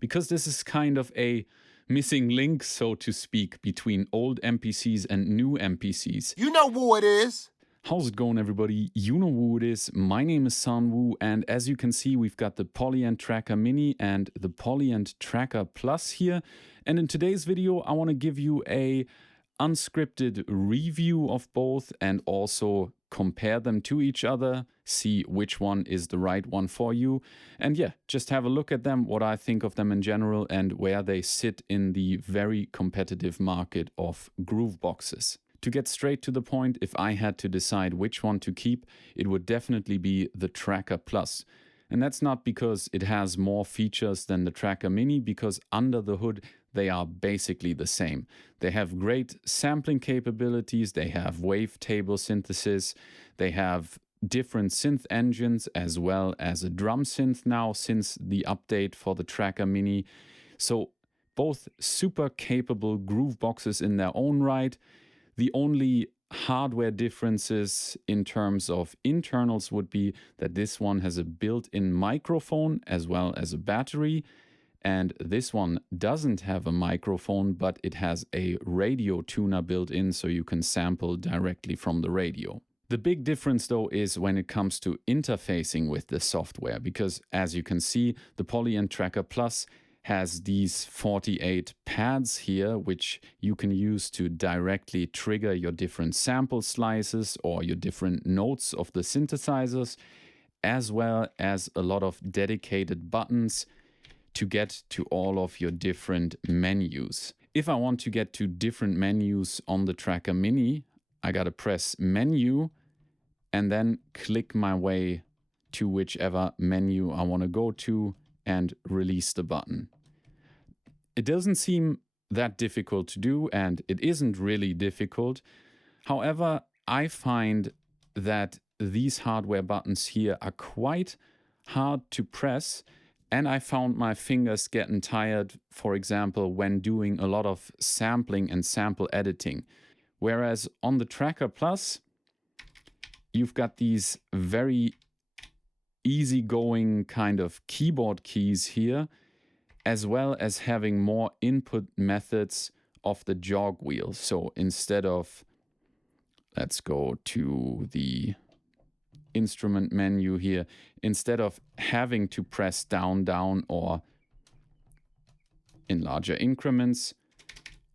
because this is kind of a missing link, so to speak, between old MPCs and new MPCs. You know who it is. How's it going, everybody? You know who it is. My name is Sanwoo, and as you can see, we've got the Polyend Tracker Mini and the Polyend Tracker Plus here. And in today's video, I want to give you a unscripted review of both and also compare them to each other, see which one is the right one for you. And yeah, just have a look at them, what I think of them in general, and where they sit in the very competitive market of Grooveboxes. To get straight to the point, if I had to decide which one to keep, it would definitely be the Tracker Plus. And that's not because it has more features than the Tracker Mini, because under the hood they are basically the same. They have great sampling capabilities, they have wavetable synthesis, they have different synth engines as well as a drum synth now since the update for the Tracker Mini. So both super capable Grooveboxes in their own right. The only hardware differences in terms of internals would be that this one has a built-in microphone as well as a battery, and this one doesn't have a microphone, but it has a radio tuner built in, so you can sample directly from the radio. The big difference though is when it comes to interfacing with the software, because as you can see, the Polyend Tracker Plus has these 48 pads here, which you can use to directly trigger your different sample slices or your different notes of the synthesizers, as well as a lot of dedicated buttons to get to all of your different menus. If I want to get to different menus on the Tracker Mini, I gotta press Menu and then click my way to whichever menu I want to go to and release the button. It doesn't seem that difficult to do, and it isn't really difficult. However, I find that these hardware buttons here are quite hard to press, and I found my fingers getting tired, for example, when doing a lot of sampling and sample editing. Whereas on the Tracker Plus, you've got these very easygoing kind of keyboard keys here, as well as having more input methods of the jog wheel. So instead of, let's go to the instrument menu here, instead of having to press down, down, or in larger increments,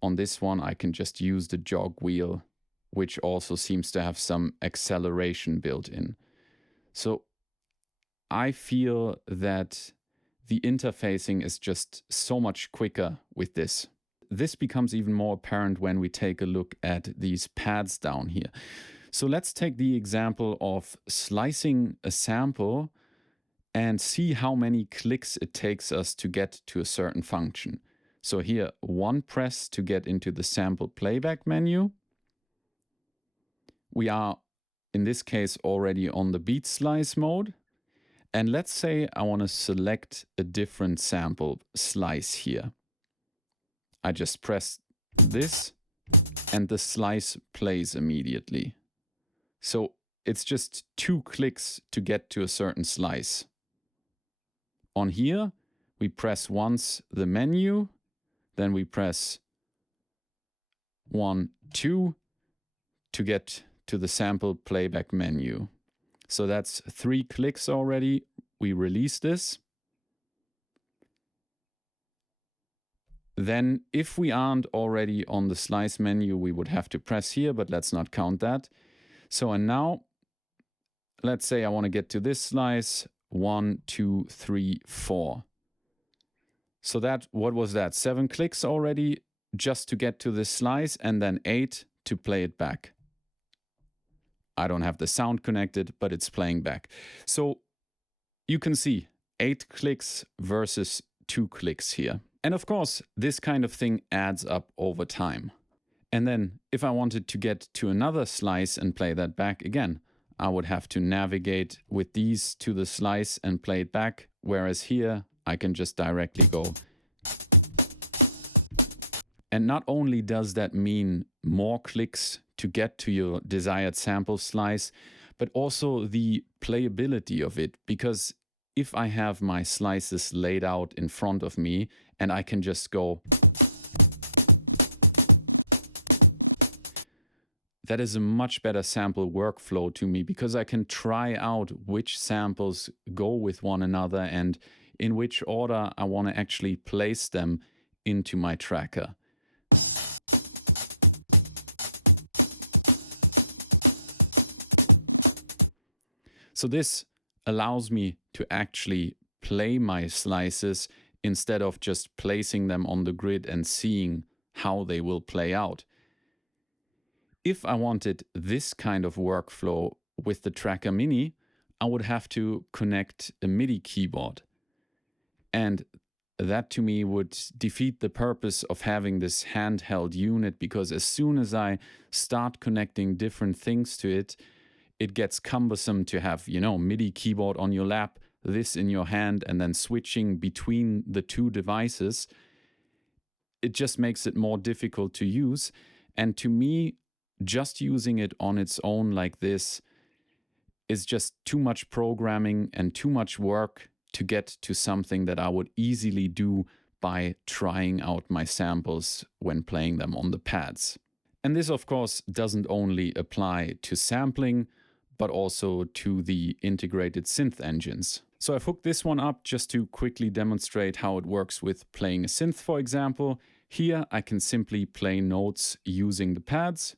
on this one I can just use the jog wheel, which also seems to have some acceleration built in. So I feel that the interfacing is just so much quicker with this. This becomes even more apparent when we take a look at these pads down here. So let's take the example of slicing a sample and see how many clicks it takes us to get to a certain function. So here, one press to get into the sample playback menu. We are, in this case, already on the beat slice mode. And let's say I want to select a different sample slice here. I just press this and the slice plays immediately. So it's just 2 clicks to get to a certain slice. On here, we press once the menu, then we press 1, 2 to get to the sample playback menu. So that's 3 clicks already. We release this. Then if we aren't already on the slice menu, we would have to press here, but let's not count that. So and now, let's say I want to get to this slice, 1, 2, 3, 4. So that, what was that? 7 clicks already just to get to this slice, and then 8 to play it back. I don't have the sound connected, but it's playing back. So you can see 8 clicks versus 2 clicks here. And of course, this kind of thing adds up over time. And then if I wanted to get to another slice and play that back again, I would have to navigate with these to the slice and play it back. Whereas here, I can just directly go. And not only does that mean more clicks to get to your desired sample slice, but also the playability of it, because if I have my slices laid out in front of me and I can just go. That is a much better sample workflow to me because I can try out which samples go with one another and in which order I want to actually place them into my tracker. So this allows me to actually play my slices instead of just placing them on the grid and seeing how they will play out. If I wanted this kind of workflow with the Tracker Mini, I would have to connect a MIDI keyboard. And that to me would defeat the purpose of having this handheld unit, because as soon as I start connecting different things to it, it gets cumbersome to have, MIDI keyboard on your lap, this in your hand, and then switching between the two devices. It just makes it more difficult to use. And to me, just using it on its own like this is just too much programming and too much work to get to something that I would easily do by trying out my samples when playing them on the pads. And this, of course, doesn't only apply to sampling, but also to the integrated synth engines. So I've hooked this one up just to quickly demonstrate how it works with playing a synth, for example. Here I can simply play notes using the pads.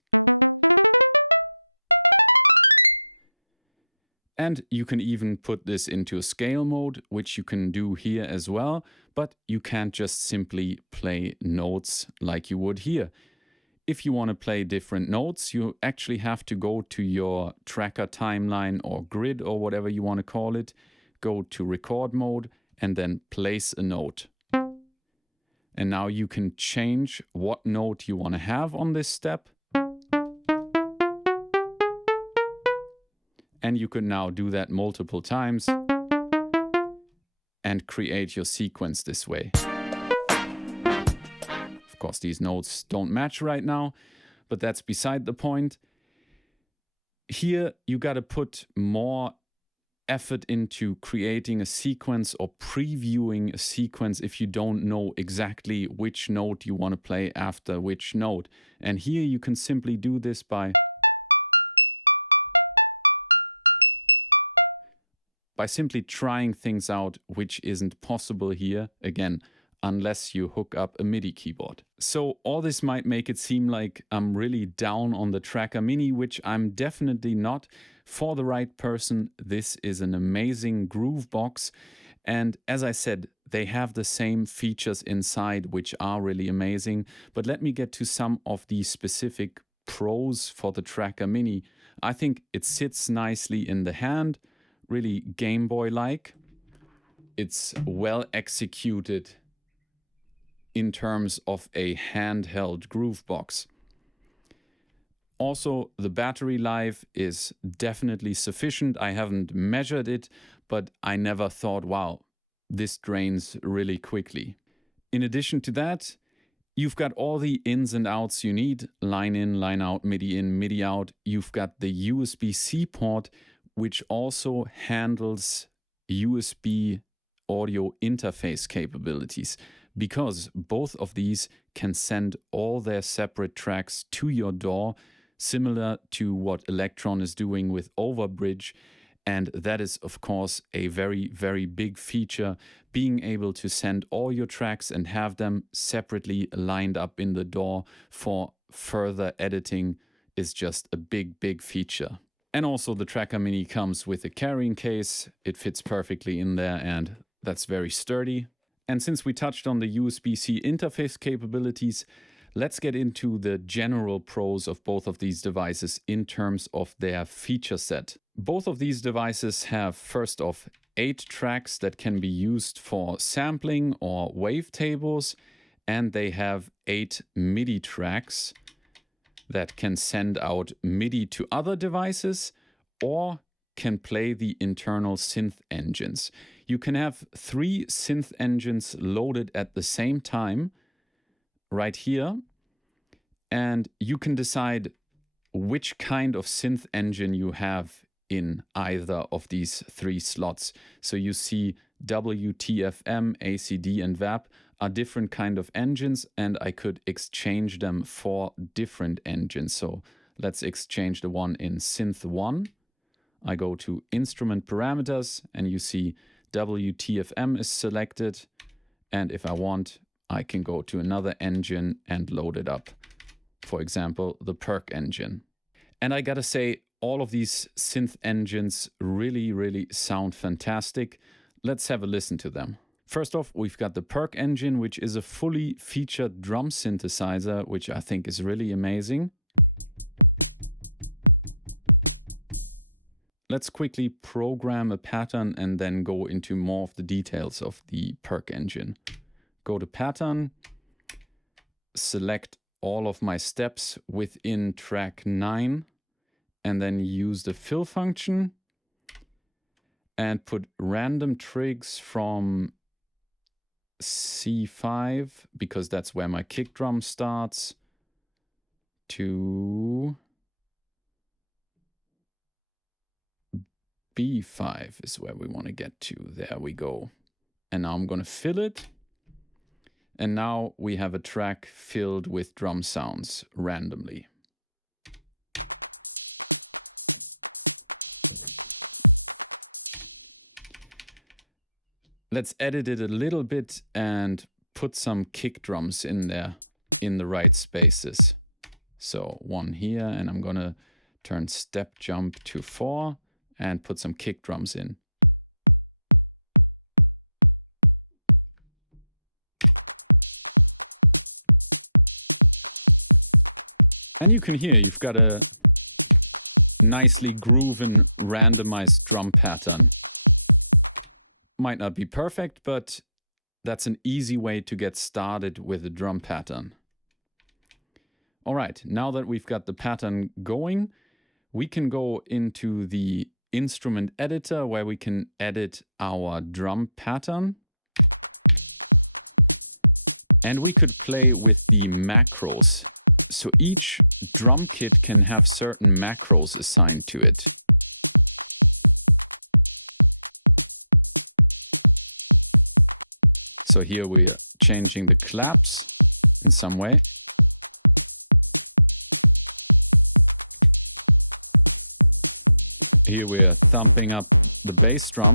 And you can even put this into a scale mode, which you can do here as well, but you can't just simply play notes like you would here. If you want to play different notes, you actually have to go to your tracker timeline or grid or whatever you want to call it, go to record mode and then place a note. And now you can change what note you want to have on this step. And you can now do that multiple times and create your sequence this way. Of course, these notes don't match right now, but that's beside the point. Here, you got to put more effort into creating a sequence or previewing a sequence if you don't know exactly which note you want to play after which note. And here you can simply do this by simply trying things out, which isn't possible here, again, unless you hook up a MIDI keyboard. So all this might make it seem like I'm really down on the Tracker Mini, which I'm definitely not. For the right person, this is an amazing groove box. And as I said, they have the same features inside, which are really amazing. But let me get to some of the specific pros for the Tracker Mini. I think it sits nicely in the hand, really Game Boy-like. It's well executed in terms of a handheld groove box. Also, the battery life is definitely sufficient. I haven't measured it, but I never thought, wow, this drains really quickly. In addition to that, you've got all the ins and outs you need. Line in, line out, MIDI in, MIDI out. You've got the USB-C port, which also handles USB audio interface capabilities, because both of these can send all their separate tracks to your DAW, similar to what Elektron is doing with Overbridge. And that is, of course, a very, very big feature. Being able to send all your tracks and have them separately lined up in the DAW for further editing is just a big, big feature. And also the Tracker Mini comes with a carrying case. It fits perfectly in there, and that's very sturdy. And since we touched on the USB-C interface capabilities, let's get into the general pros of both of these devices in terms of their feature set. Both of these devices have, first off, 8 tracks that can be used for sampling or wavetables, and they have 8 MIDI tracks that can send out MIDI to other devices or can play the internal synth engines. You can have 3 synth engines loaded at the same time right here, and you can decide which kind of synth engine you have in either of these three slots. So you see WTFM, ACD, and VAP are different kind of engines, and I could exchange them for different engines. So let's exchange the one in Synth 1. I go to Instrument Parameters, and you see WTFM is selected. And if I want, I can go to another engine and load it up. For example, the Perk engine. And I gotta say, all of these synth engines really sound fantastic. Let's have a listen to them. First off, we've got the Perk engine, which is a fully featured drum synthesizer, which I think is really amazing. Let's quickly program a pattern and then go into more of the details of the Perk engine. Go to Pattern, select all of my steps within track 9, and then use the fill function and put random trigs from C5, because that's where my kick drum starts, to B5 is where we want to get to. There we go. And now I'm going to fill it. And now we have a track filled with drum sounds randomly. Let's edit it a little bit and put some kick drums in there in the right spaces. So one here, and I'm gonna turn step jump to 4 and put some kick drums in. And you can hear you've got a nicely grooven randomized drum pattern. Might not be perfect, but that's an easy way to get started with a drum pattern. All right, now that we've got the pattern going, we can go into the instrument editor where we can edit our drum pattern. And we could play with the macros. So each drum kit can have certain macros assigned to it. So here we are changing the claps in some way. Here we are thumping up the bass drum.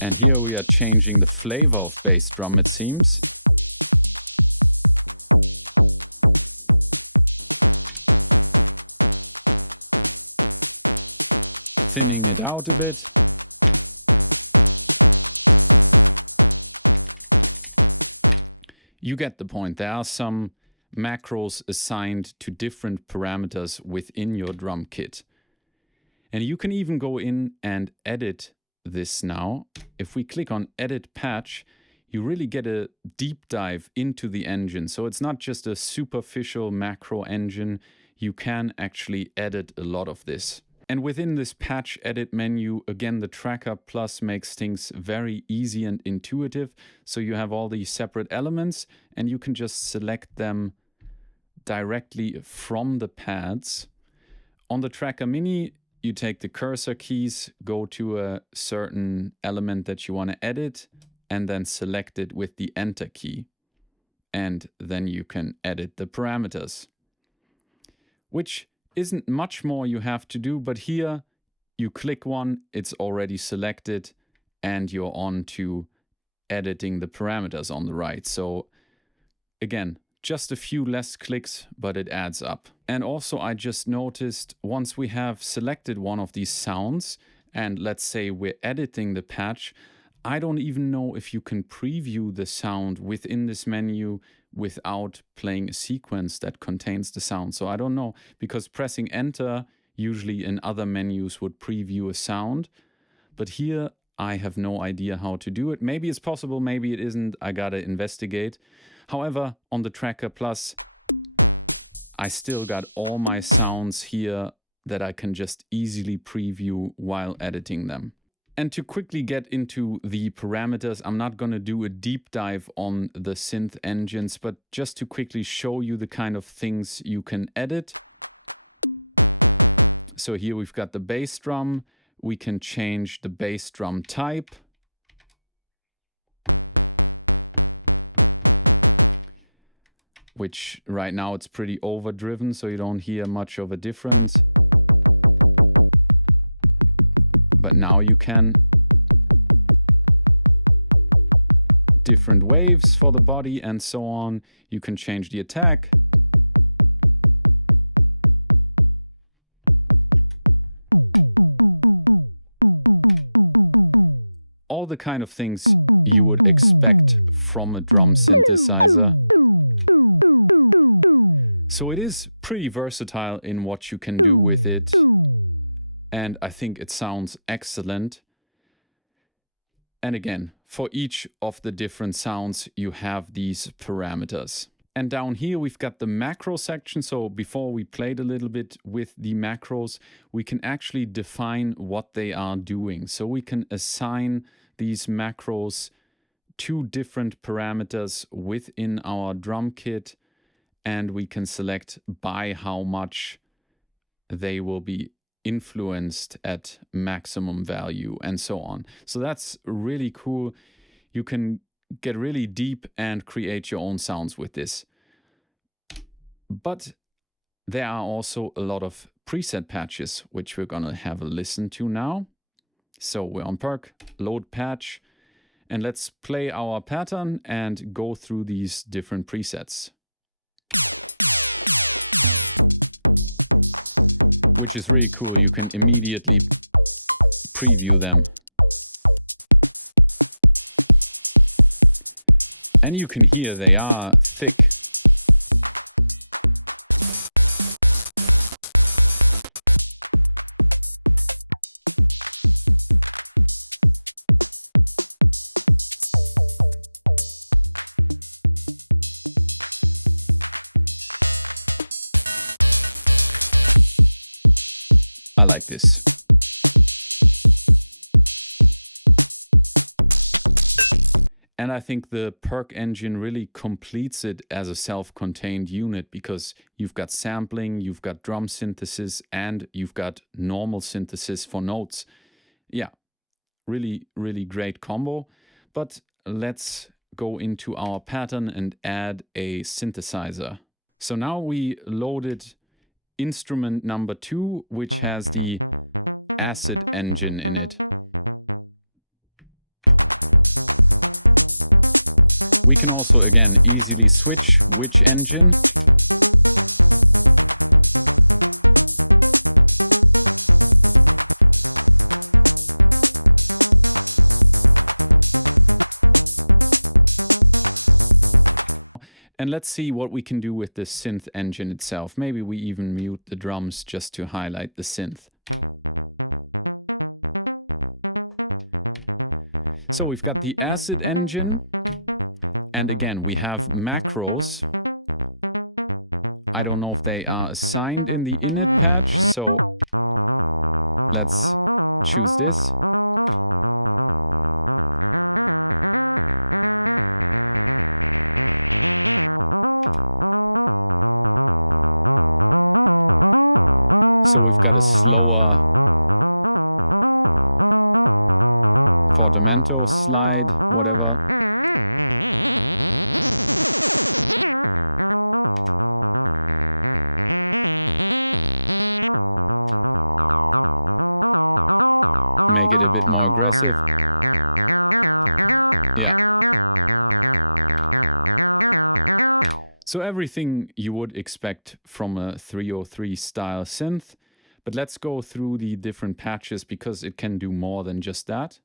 And here we are changing the flavor of bass drum, it seems. Thinning it out a bit. You get the point. There are some macros assigned to different parameters within your drum kit. And you can even go in and edit this now. If we click on Edit Patch, you really get a deep dive into the engine. So it's not just a superficial macro engine. You can actually edit a lot of this. And within this patch edit menu, again, the Tracker Plus makes things very easy and intuitive. So you have all these separate elements and you can just select them directly from the pads. On the Tracker Mini, you take the cursor keys, go to a certain element that you want to edit, and then select it with the Enter key. And then you can edit the parameters, which isn't much more you have to do, but here you click one, it's already selected, and you're on to editing the parameters on the right. So again, just a few less clicks, but it adds up. And also I just noticed once we have selected one of these sounds, and let's say we're editing the patch, I don't even know if you can preview the sound within this menu without playing a sequence that contains the sound. So I don't know, because pressing enter usually in other menus would preview a sound, but here I have no idea how to do it. Maybe it's possible, maybe it isn't. I gotta investigate. However, on the Tracker Plus, I still got all my sounds here that I can just easily preview while editing them. And to quickly get into the parameters, I'm not going to do a deep dive on the synth engines, but just to quickly show you the kind of things you can edit. So here we've got the bass drum. We can change the bass drum type. Which right now it's pretty overdriven, so you don't hear much of a difference. But now you can. Different waves for the body and so on. You can change the attack. All the kind of things you would expect from a drum synthesizer. So it is pretty versatile in what you can do with it. And I think it sounds excellent. And again, for each of the different sounds, you have these parameters. And down here, we've got the macro section. So before we played a little bit with the macros, we can actually define what they are doing. So we can assign these macros to different parameters within our drum kit, and we can select by how much they will be influenced at maximum value and so on. So that's really cool. You can get really deep and create your own sounds with this. But there are also a lot of preset patches, which we're gonna have a listen to now. So we're on perk, load patch, and let's play our pattern and go through these different presets. Which is really cool, you can immediately preview them. And you can hear they are thick. This. And I think the perk engine really completes it as a self-contained unit, because you've got sampling, you've got drum synthesis, and you've got normal synthesis for notes. Yeah, really, really great combo. But let's go into our pattern and add a synthesizer. So now we loaded instrument number 2, which has the acid engine in it. We can also again easily switch which engine. And let's see what we can do with the synth engine itself. Maybe we even mute the drums just to highlight the synth. So we've got the acid engine. And again, we have macros. I don't know if they are assigned in the init patch. So let's choose this. So everything you would expect from a 303 style synth, but let's go through the different patches because it can do more than just that.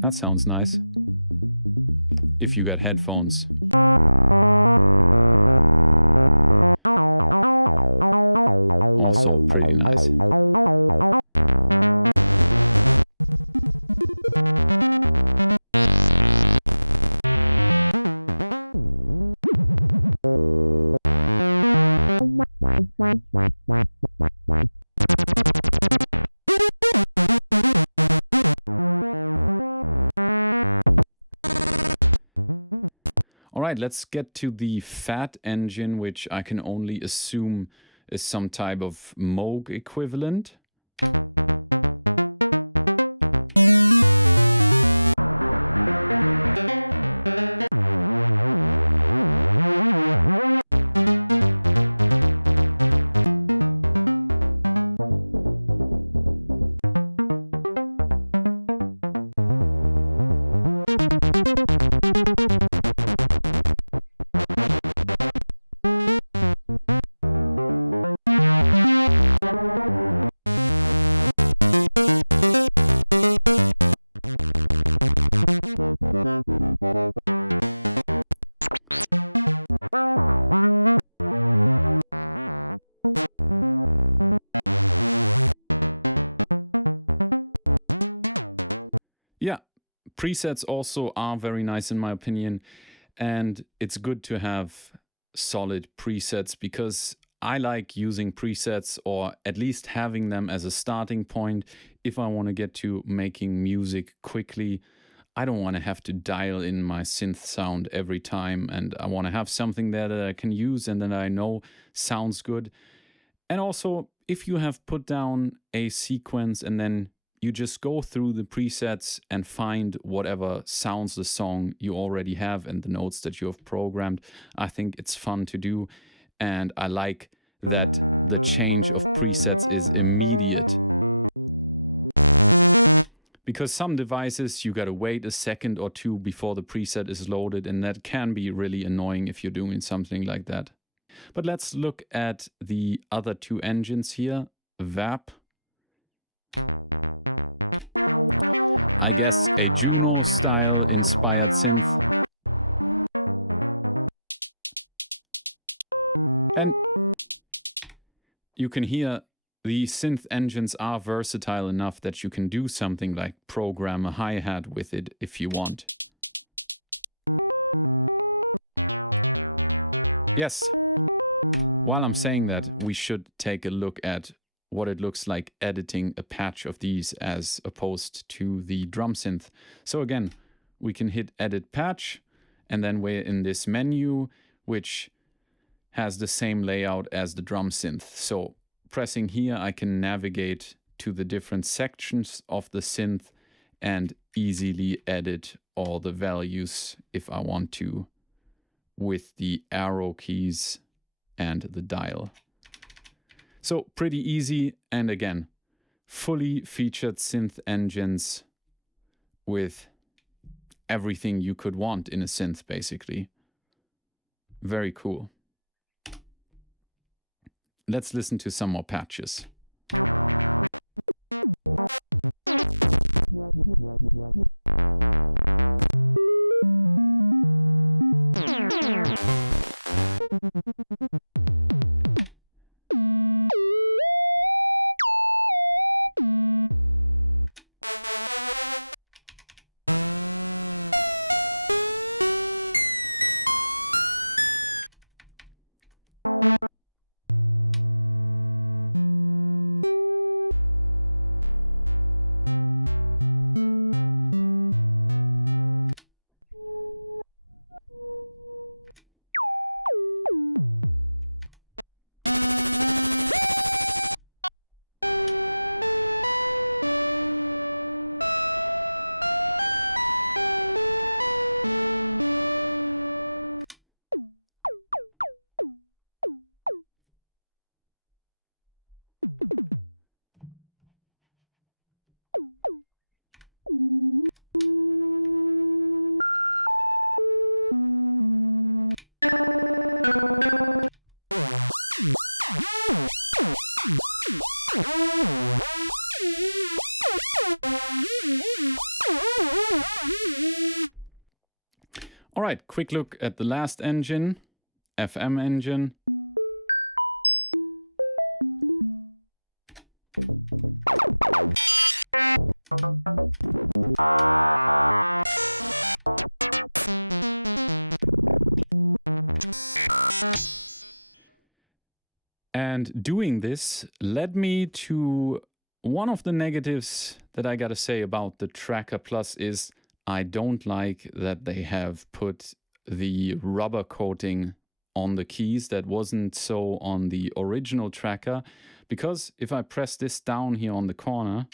That sounds nice. If you got headphones. Also pretty nice. right, let's get to the FAT engine, which I can only assume is some type of Moog equivalent. Yeah, presets also are very nice in my opinion, and it's good to have solid presets because I like using presets, or at least having them as a starting point if I want to get to making music quickly. I don't want to have to dial in my synth sound every time, and I want to have something there that I can use and that I know sounds good. And also, if you have put down a sequence and then you just go through the presets and find whatever sounds the song you already have and the notes that you have programmed, I think it's fun to do. And I like that the change of presets is immediate. Because some devices you gotta wait a second or two before the preset is loaded, and that can be really annoying if you're doing something like that. But let's look at the other two engines here. VAP. I guess a Juno style inspired synth. And you can hear the synth engines are versatile enough that you can do something like program a hi-hat with it if you want. Yes, while I'm saying that, we should take a look at what it looks like editing a patch of these as opposed to the drum synth. So again, we can hit edit patch, and then we're in this menu, which has the same layout as the drum synth. So pressing here, I can navigate to the different sections of the synth and easily edit all the values if I want to with the arrow keys and the dial. So pretty easy, and again, fully featured synth engines with everything you could want in a synth, basically. Very cool. Let's listen to some more patches. All right, quick look at the last engine, FM engine. And doing this led me to one of the negatives that I gotta say about the Tracker Plus is I don't like that they have put the rubber coating on the keys that wasn't so on the original tracker, because if I press this down here on the corner,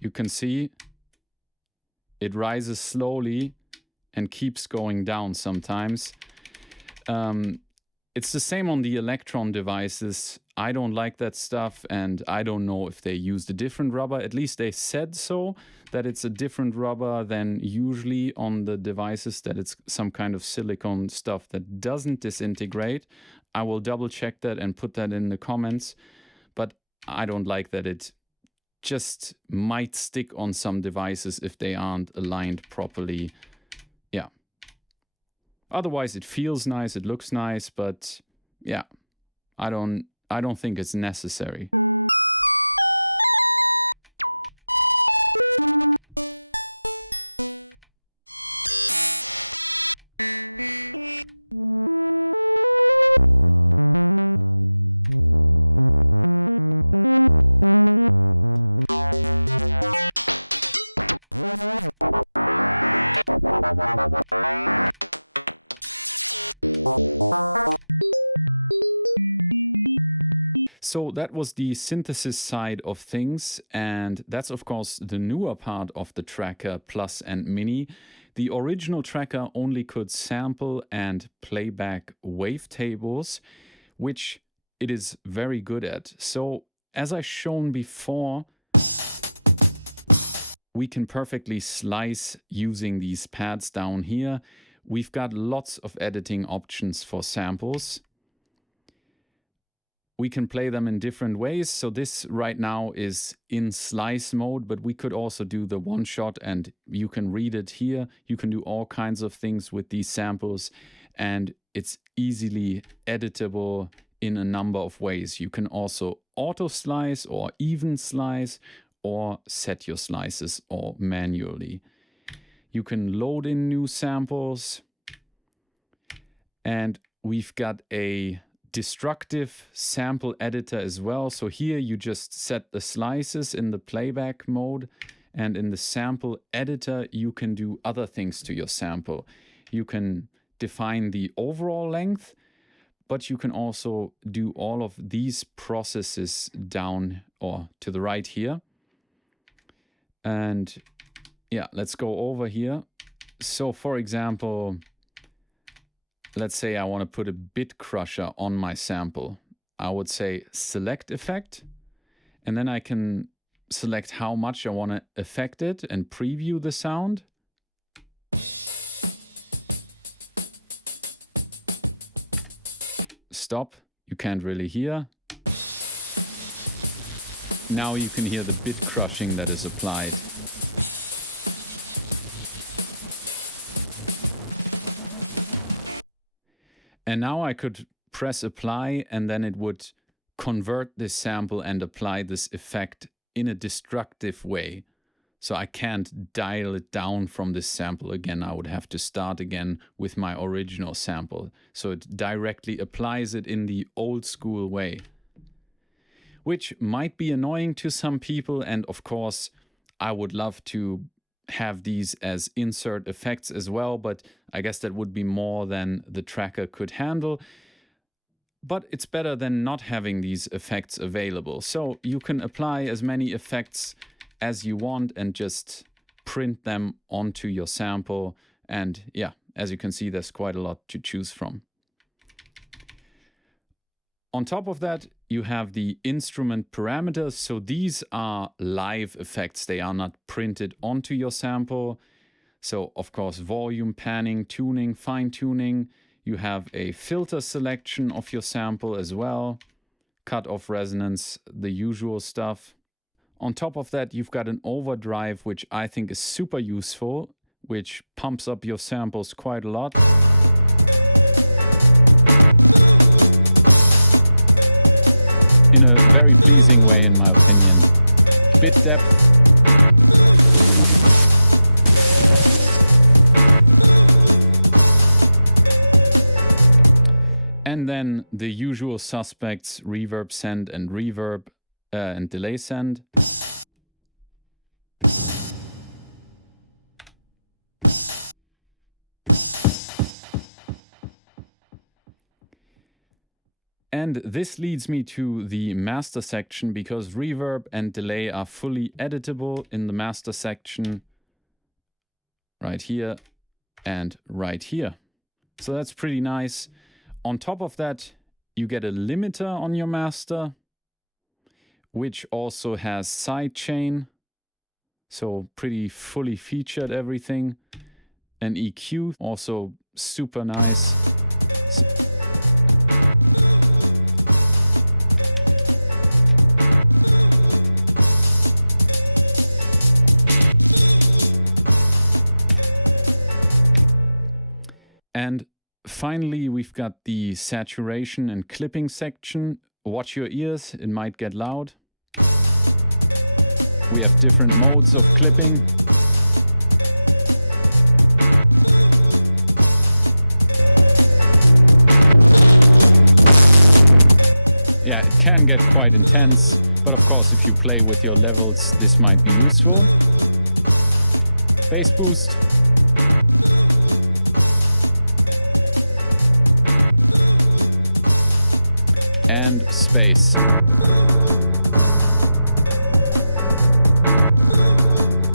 you can see it rises slowly and keeps going down sometimes. It's the same on the Elektron devices. I don't like that stuff, and I don't know if they used a different rubber. At least they said so, that it's a different rubber than usually on the devices, that it's some kind of silicone stuff that doesn't disintegrate. I will double check that and put that in the comments, but I don't like that it just might stick on some devices if they aren't aligned properly. Yeah. Otherwise, it feels nice, it looks nice, but yeah, I don't think it's necessary. So that was the synthesis side of things, and that's of course the newer part of the Tracker Plus and Mini. The original Tracker only could sample and playback wavetables, which it is very good at. So as I shown before, we can perfectly slice using these pads down here. We've got lots of editing options for samples. We can play them in different ways. So this right now is in slice mode, but we could also do the one shot, and you can read it here. You can do all kinds of things with these samples, and it's easily editable in a number of ways. You can also auto slice or even slice, or set your slices or manually. You can load in new samples, and we've got a destructive sample editor as well. So here you just set the slices in the playback mode, and in the sample editor you can do other things to your sample. You can define the overall length, but you can also do all of these processes down or to the right here. And yeah, let's go over here. So for example, let's say I want to put a bit crusher on my sample. I would say select effect, and then I can select how much I want to affect it and preview the sound. Stop, you can't really hear. Now you can hear the bit crushing that is applied. And now I could press apply, and then it would convert this sample and apply this effect in a destructive way. So I can't dial it down from this sample again. I would have to start again with my original sample. So it directly applies it in the old school way, which might be annoying to some people. And of course, I would love to have these as insert effects as well, but I guess that would be more than the tracker could handle. But it's better than not having these effects available. So you can apply as many effects as you want and just print them onto your sample. And yeah, as you can see, there's quite a lot to choose from. On top of that, you have the instrument parameters. So these are live effects. They are not printed onto your sample. So of course, volume, panning, tuning, fine tuning. You have a filter selection of your sample as well. Cut-off resonance, the usual stuff. On top of that, you've got an overdrive, which I think is super useful, which pumps up your samples quite a lot. In a very pleasing way, in my opinion. Bit depth. And then the usual suspects, reverb send and reverb and delay send. And this leads me to the master section, because reverb and delay are fully editable in the master section right here and right here. So that's pretty nice. On top of that, you get a limiter on your master, which also has sidechain. So pretty fully featured everything. An EQ, also super nice. And finally, we've got the saturation and clipping section. Watch your ears, it might get loud. We have different modes of clipping. Yeah, it can get quite intense, but of course if you play with your levels, this might be useful. Bass boost. And space.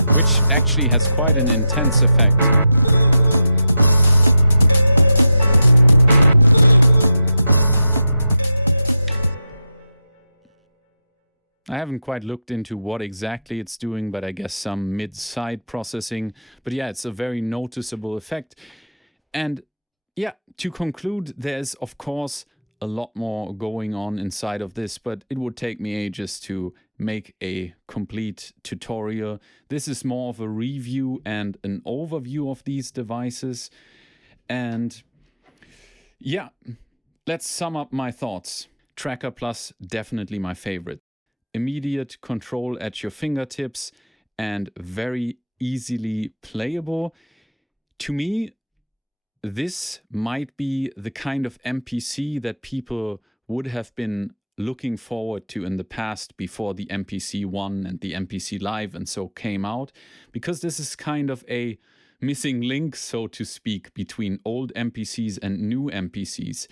Which actually has quite an intense effect. I haven't quite looked into what exactly it's doing, but I guess some mid-side processing. But yeah, it's a very noticeable effect. And yeah, to conclude, there's of course a lot more going on inside of this, but it would take me ages to make a complete tutorial. This is more of a review and an overview of these devices. And yeah, let's sum up my thoughts. Tracker Plus, definitely my favorite. Immediate control at your fingertips and very easily playable. To me, this might be the kind of MPC that people would have been looking forward to in the past before the MPC 1 and the MPC Live and so came out, because this is kind of a missing link, so to speak, between old MPCs and new MPCs.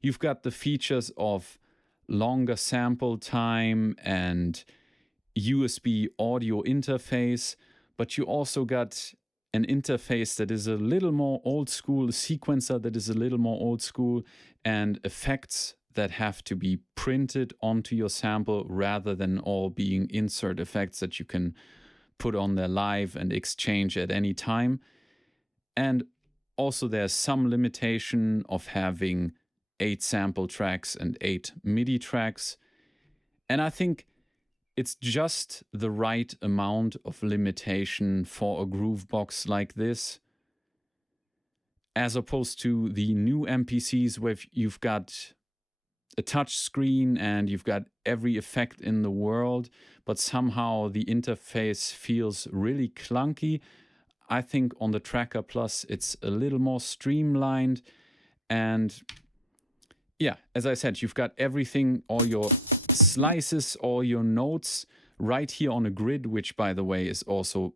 You've got the features of longer sample time and USB audio interface, but you also got an interface that is a little more old school, a sequencer that is a little more old school, and effects that have to be printed onto your sample rather than all being insert effects that you can put on there live and exchange at any time. And also there's some limitation of having 8 sample tracks and 8 MIDI tracks. And I think it's just the right amount of limitation for a Groovebox like this, as opposed to the new MPCs where you've got a touch screen and you've got every effect in the world, but somehow the interface feels really clunky. I think on the Tracker Plus it's a little more streamlined, and yeah, as I said, you've got everything, all your slices, all your notes right here on a grid, which by the way is also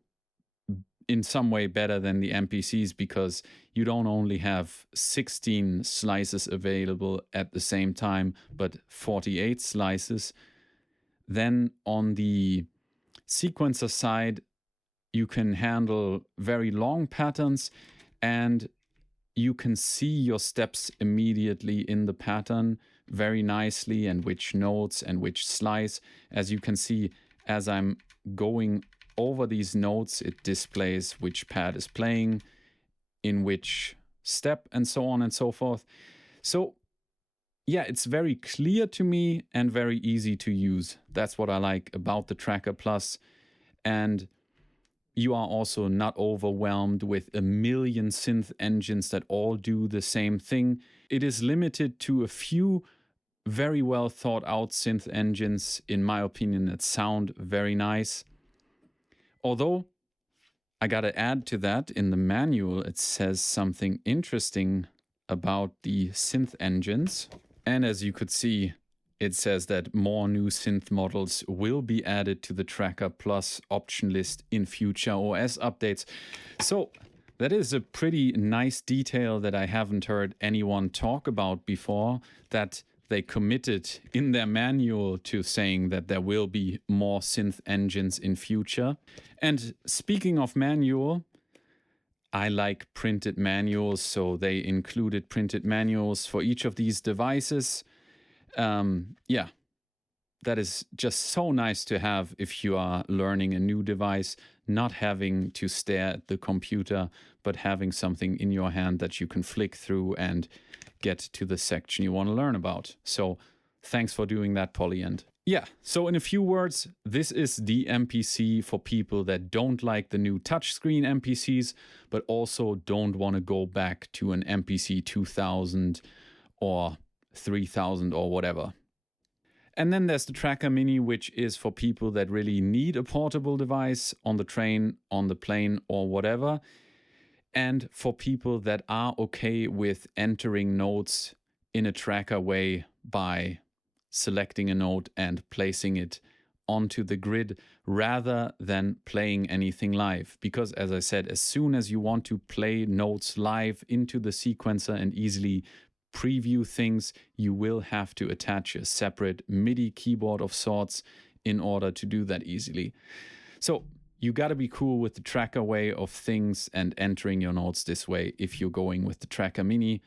in some way better than the MPCs, because you don't only have 16 slices available at the same time, but 48 slices. Then on the sequencer side, you can handle very long patterns, and you can see your steps immediately in the pattern very nicely, and which notes and which slice. As you can see, as I'm going over these notes, it displays which pad is playing, in which step, and so on and so forth. So yeah, it's very clear to me and very easy to use. That's what I like about the Tracker Plus. And you are also not overwhelmed with a million synth engines that all do the same thing. It is limited to a few very well thought out synth engines, in my opinion, that sound very nice. Although, I gotta add to that, in the manual it says something interesting about the synth engines. And as you could see, it says that more new synth models will be added to the Tracker Plus option list in future OS updates. So that is a pretty nice detail that I haven't heard anyone talk about before, that they committed in their manual to saying that there will be more synth engines in future. And speaking of manual, I like printed manuals, so they included printed manuals for each of these devices. Yeah, that is just so nice to have if you are learning a new device, not having to stare at the computer, but having something in your hand that you can flick through and get to the section you want to learn about. So thanks for doing that, Polyend. Yeah, so in a few words, this is the MPC for people that don't like the new touchscreen MPCs, but also don't want to go back to an MPC 2000 or 3000 or whatever. And then there's the Tracker Mini, which is for people that really need a portable device on the train, on the plane, or whatever. And for people that are okay with entering notes in a tracker way by selecting a note and placing it onto the grid rather than playing anything live. Because as I said, as soon as you want to play notes live into the sequencer and easily preview things, you will have to attach a separate MIDI keyboard of sorts in order to do that easily. So you got to be cool with the tracker way of things and entering your notes this way if you're going with the Tracker Mini.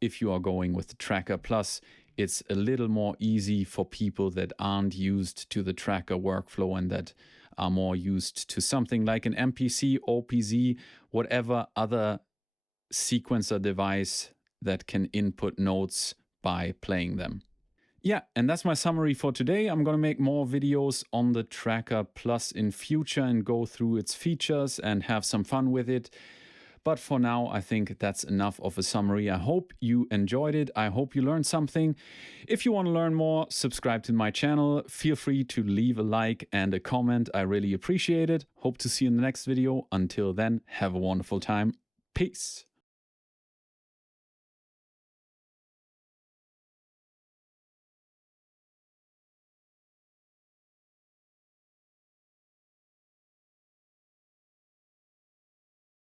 If you are going with the Tracker Plus, it's a little more easy for people that aren't used to the tracker workflow and that are more used to something like an MPC, OPZ, whatever other sequencer device that can input notes by playing them. Yeah, and that's my summary for today. I'm going to make more videos on the Tracker Plus in future and go through its features and have some fun with it. But for now, I think that's enough of a summary. I hope you enjoyed it. I hope you learned something. If you want to learn more, subscribe to my channel. Feel free to leave a like and a comment. I really appreciate it. Hope to see you in the next video. Until then, have a wonderful time. Peace.